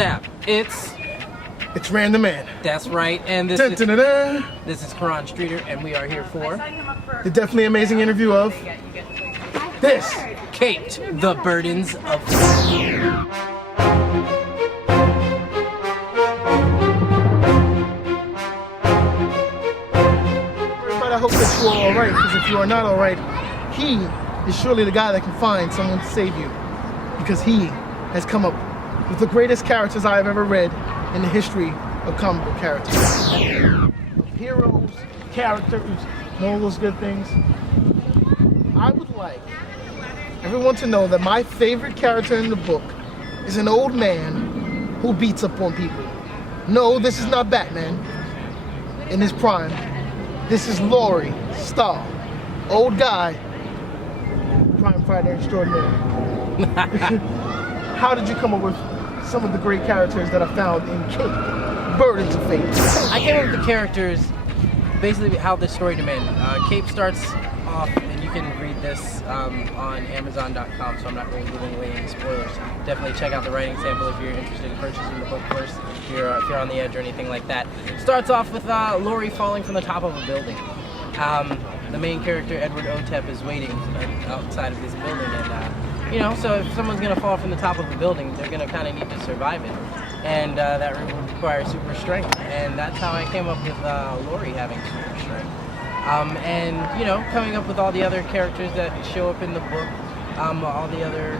snap. It's Random Man. That's right, and this is Kerron Streater, and we are here for the Definitely Amazing interview of this Caped, the Burdens of Everybody, I hope that you are alright, because if you are not alright, he is surely the guy that can find someone to save you, because he has come up with the greatest characters I have ever read in the history of comic book characters. Heroes, characters, and all those good things. I would like everyone to know that my favorite character in the book is an old man who beats up on people. No, this is not Batman in his prime. This is Laurie Starr, old guy, crime fighter extraordinary. How did you come up with some of the great characters that I found in Cape, Burdens of Fate? I came up with the characters, basically how the story demanded. Cape starts off, and you can read this on Amazon.com, so I'm not really giving away any spoilers. Definitely check out the writing sample if you're interested in purchasing the book first, if you're on the edge or anything like that. Starts off with Laurie falling from the top of a building. The main character, Edward Otep, is waiting outside of this building, and you know, so if someone's gonna fall from the top of a building, they're gonna kind of need to survive it, and that would require super strength, and that's how I came up with Laurie having super strength. And you know, coming up with all the other characters that show up in the book, all the other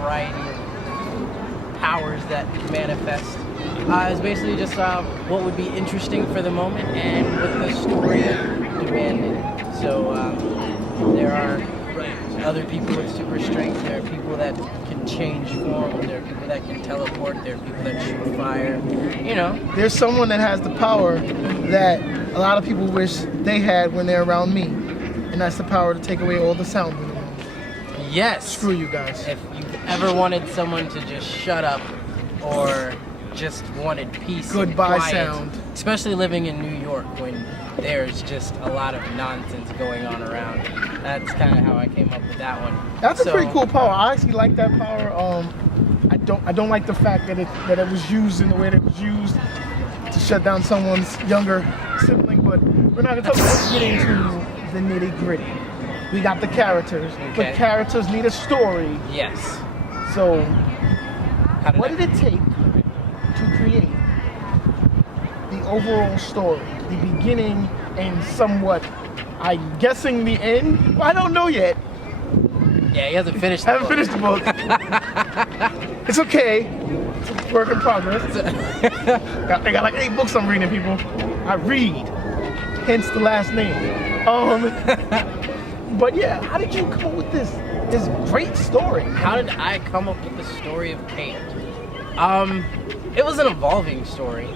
variety of powers that manifest, is basically just what would be interesting for the moment and what the story demanded. So there are other people with super strength, there are people that can change form, there are people that can teleport, there are people that shoot fire, you know. There's someone that has the power that a lot of people wish they had when they're around me, and that's the power to take away all the sound in the room. Yes. Screw you guys. If you've ever wanted someone to just shut up or just wanted peace Goodbye and quiet, sound. Especially living in New York when there's just a lot of nonsense going on around. That's kind of how I came up with that one. That's a pretty cool power. I actually like that power. I don't like the fact that it was used in the way that it was used to shut down someone's younger sibling, but we're not gonna talk about it. Let's get into the nitty gritty. We got the characters, but characters need a story. Yes. So, what did it take to create the overall story, the beginning and somewhat, I'm guessing, the end? Well, I don't know yet. Yeah, he hasn't finished the book. Haven't finished the book. It's okay. It's a work in progress. I got like 8 books I'm reading, people. I read, hence the last name. But yeah, how did you come up with this great story? How did I come up with the story of Kate? It was an evolving story.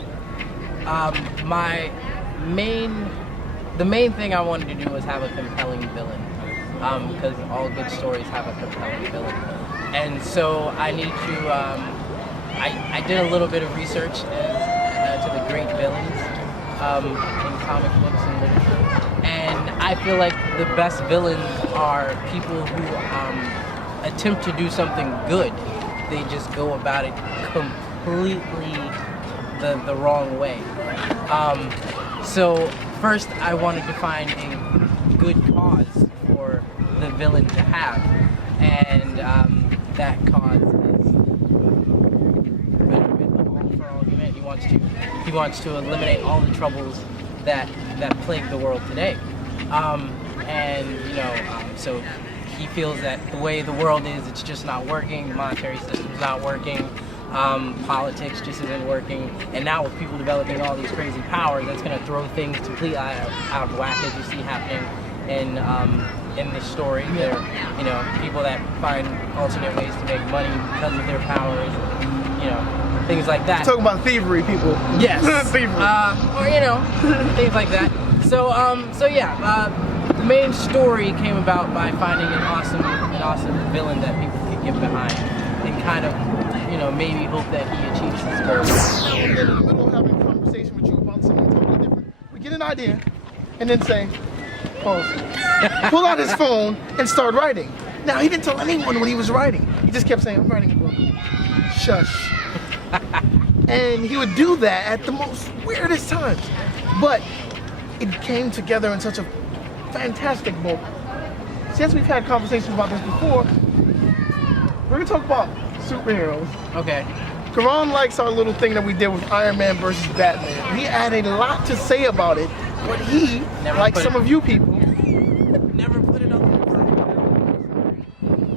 The main thing I wanted to do was have a compelling villain, because all good stories have a compelling villain. And so I needed to, I did a little bit of research to the great villains in comic books and literature. And I feel like the best villains are people who attempt to do something good. They just go about it completely the wrong way. So first I wanted to find a good cause for the villain to have, and that cause is betterment of all for all humanity. He wants to eliminate all the troubles that plague the world today. And you know, so he feels that the way the world is, it's just not working. The monetary system's not working. Politics just isn't working, and now with people developing all these crazy powers, that's going to throw things completely out of whack, as you see happening in this story. There are, you know, people that find alternate ways to make money because of their powers, you know, things like that. Talking about thievery, people. Yes. Thievery. Or you know, things like that. So yeah, the main story came about by finding an awesome villain that people could get behind, and kind of, you know, maybe hope that he achieves his goals. Now we're in the middle of having a conversation with you about something totally different. We get an idea, and then say, pause, pull out his phone and start writing. Now, he didn't tell anyone what he was writing. He just kept saying, I'm writing a book. Shush. And he would do that at the most weirdest times. But it came together in such a fantastic book. Since we've had conversations about this before, we're gonna talk about superheroes. Okay. Kerron likes our little thing that we did with Iron Man versus Batman. He had a lot to say about it, but he, like some of you people, never put it on the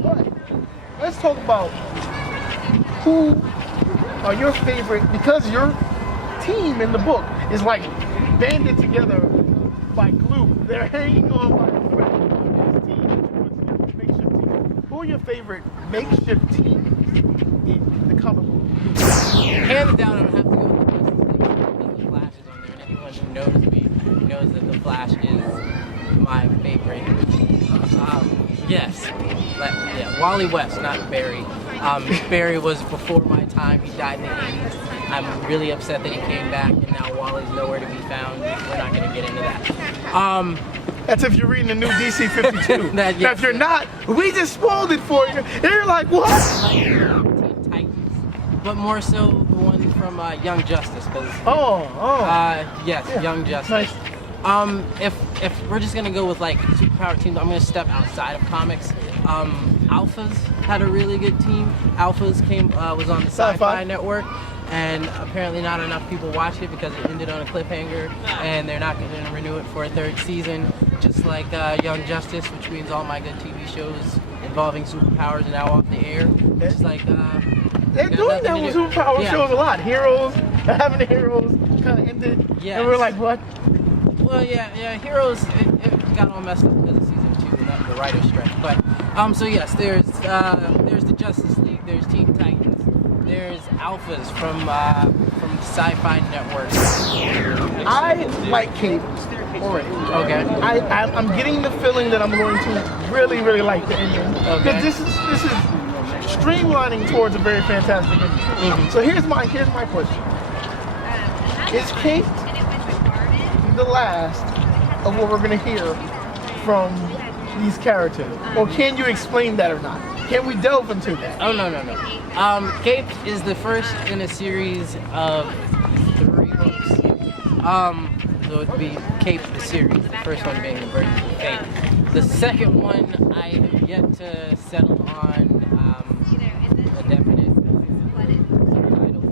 but let's talk about who are your favorite, because your team in the book is like banded together by glue. They're hanging on by a thread. Makeshift team. Who are your favorite makeshift teams in the comic book? Hands down, I would have to go with the Flash is on there, and anyone who knows me knows that the Flash is my favorite. Yes, yeah, Wally West, not Barry. Barry was before my time. He died in the 80s. I'm really upset that he came back, and now Wally's nowhere to be found. We're not going to get into that. That's if you're reading the new DC 52. Now, if you're not, we just spoiled it for you. And you're like, what? Teen Titans, but more so the one from Young Justice. Yes, yeah. Young Justice. Nice. If we're just gonna go with like superpower teams, I'm gonna step outside of comics. Alphas had a really good team. Alphas was on the Sci-Fi Network, and apparently not enough people watched it because it ended on a cliffhanger, and they're not gonna renew it for a 3rd season. Just like Young Justice, which means all my good TV shows involving superpowers are now off the air. Just like they're doing that with superpower shows a lot. Heroes, having the heroes kind of ended, and we're like, what? Well, yeah, Heroes, it got all messed up because of season 2 and the writer's strike. But, so yes, there's the Justice League, there's Teen Titans, there's Alphas from the Sci-Fi Network. I like Cape already. Okay. I'm getting the feeling that I'm going to really, really like the ending. Okay. Because this is streamlining towards a very fantastic ending. Mm-hmm. So here's my question. Is Cape the last of what we're going to hear from these characters? Or can you explain that or not? Can we delve into that? Oh, no. Cape is the first in a series of 3 books. So it'd be Cape the series, the first one being the Birds of Fate. The second one I have yet to settle on a definite subtitle.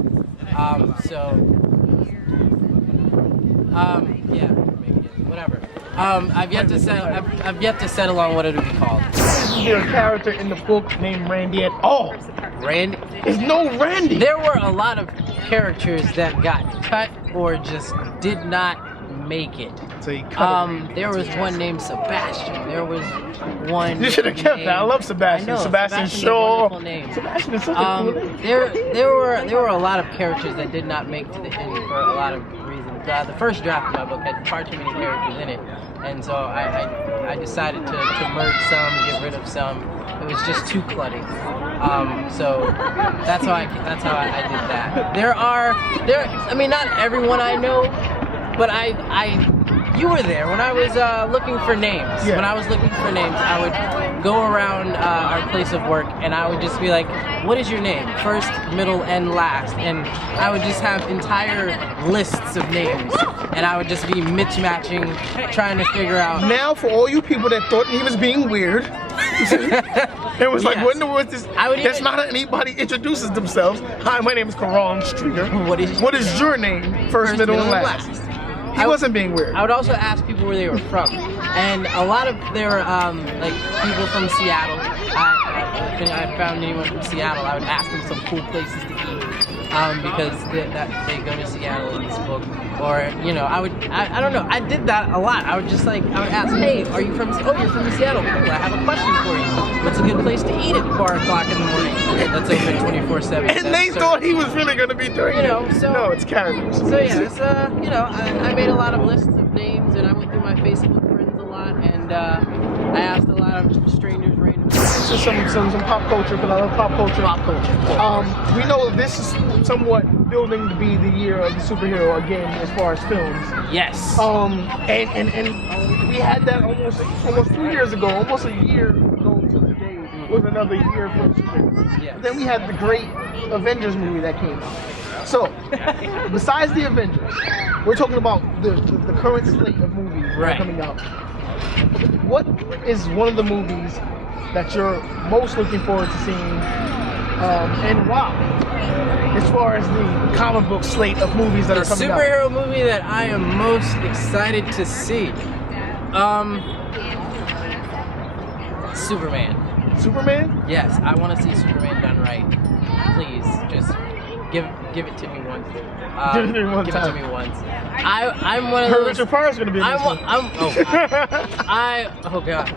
Yeah, maybe whatever. I've yet to settle on what it would be called. Is there a character in the book named Randy at all? Randy? There's no Randy. There were a lot of characters that got cut or just did not make it. So you cut there was one named Sebastian. There was one. You should have kept that. I love Sebastian. I know, Sebastian Shaw. Sebastian is such a cool name. There were a lot of characters that did not make to the ending for a lot of reasons. The first draft of my book had far too many characters in it, and so I decided to merge some, get rid of some. It was just too cluttered. So that's how I did that. I mean, not everyone I know, but you were there when I was looking for names. Yeah. When I was looking for names, I would go around our place of work and I would just be like, what is your name? First, middle, and last. And I would just have entire lists of names. And I would just be mismatching, trying to figure out. Now, for all you people that thought he was being weird, it was like, what in the world is this? That's not how anybody introduces themselves. Hi, my name is Kerron Streater. What is your name? First, middle, and last. He wasn't being weird. I would also ask people where they were from, and a lot of there were like people from Seattle. If I found anyone from Seattle, I would ask them some cool places to eat because they go to Seattle in this book. Or I don't know. I did that a lot. I would ask, hey, are you from? Oh, you're from Seattle. Cool. I have a question for you. What's a good place to eat at 4 o'clock in the morning? That's open 24/7. And they thought he was really going to be doing it. No, it's characters. So yeah, it's I made a lot of lists of names, and I went through my Facebook friends a lot, and I asked a lot of strangers randomly. So some pop culture, because I love pop culture. Pop culture. We know this is somewhat building to be the year of the superhero again as far as films. Yes. And we had that almost 2 years ago, almost a year ago to today, was another year for the superheroes. Yes. Then we had the great Avengers movie that came out. So, besides the Avengers, we're talking about the current slate of movies that are coming out. What is one of the movies that you're most looking forward to seeing, and why? As far as the comic book slate of movies that are coming out. The superhero movie that I am most excited to see. Superman. Superman? Yes, I want to see Superman done right. Please, just give it to me once. Give it to me one give time. it to me once. I'm one of Heard those. Richard Pryor's gonna be in this one. Oh god.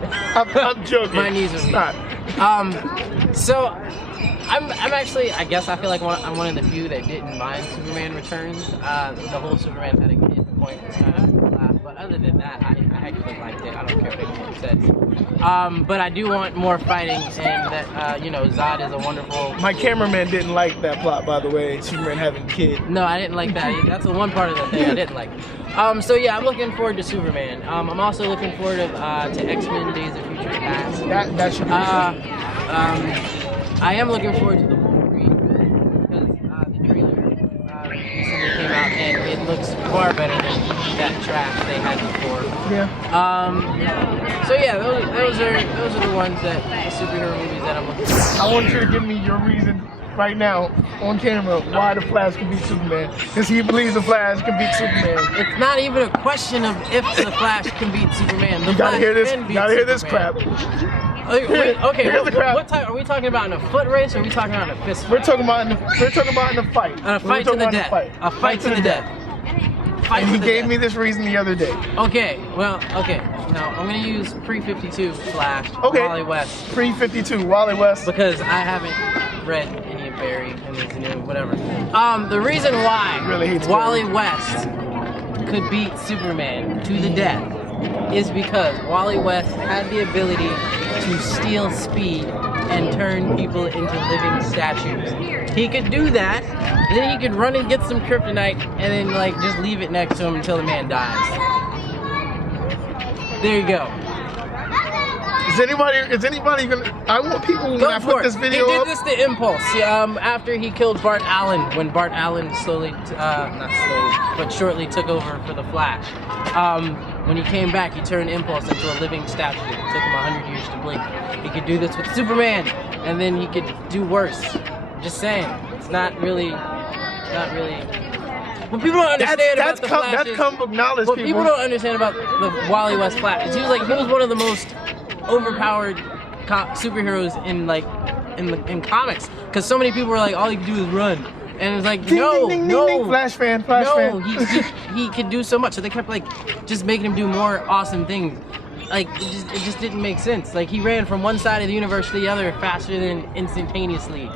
I'm joking. My knees are weak. All right. So I'm actually, I guess I feel like I'm one of the few that didn't mind Superman Returns. The whole Superman had a kid point was kind of laugh, but other than that, I actually liked it. I don't care what anyone says. But I do want more fighting, and that Zod is a wonderful. My cameraman didn't like that plot, by the way. Superman having a kid. No, I didn't like that either. That's the one part of the thing I didn't like. So yeah, I'm looking forward to Superman. I'm also looking forward to X-Men: Days of Future Past. That should be. I am looking forward to the Wolverine because the trailer recently came out and it looks far better than that trash they had before. Yeah. So yeah, those are the ones that the superhero movies that I'm looking for. I want you to give me your reason right now on camera why the Flash can beat Superman. Because he believes the Flash can beat Superman. It's not even a question of if the Flash can beat Superman. The You gotta Flash hear this. can beat You gotta hear this Superman. crap. Okay, Here's the crap. what type are we talking about? In a foot race or are we talking about in a fist fight? We're talking about in the fight. A fight to the death. A fight to the death. Fight And he to the gave death. me this reason the other day. Okay, well, okay. Now I'm gonna use pre-52 Flash, Okay. Wally West, Pre-52, Wally West. because I haven't read any of Barry and his new whatever. The reason why Really hates Wally West could beat Superman to the death is because Wally West had the ability to steal speed and turn people into living statues. He could do that, then he could run and get some kryptonite and then just leave it next to him until the man dies. There you go. Is anybody gonna? I want people when I Go put for this it. video He did up. this to Impulse. After he killed Bart Allen, when Bart Allen slowly, not slowly, but shortly took over for the Flash. When he came back, he turned Impulse into a living statue. It took him 100 years to blink. He could do this with Superman, and then he could do worse. Just saying, it's not really. What people don't understand about the Flash That's comic book knowledge, what people don't understand about the Wally West Flash is he was one of the most overpowered superheroes in comics, because so many people were like, all he could do is run, and it's like, no, Flash fan. he could do so much, so they kept just making him do more awesome things. It just didn't make sense. He ran from one side of the universe to the other faster than instantaneously.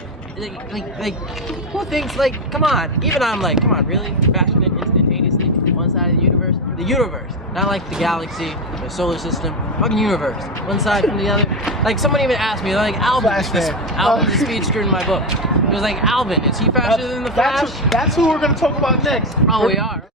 Who thinks come on? Even I'm come on, really? Faster than instantaneously from one side of the universe? The universe, not the galaxy, the solar system, fucking universe. One side from the other. Someone even asked me, Alvin, Alvin's the speedster in my book. It was Alvin, is he faster than the Flash? That's who we're gonna talk about next. Oh, we are.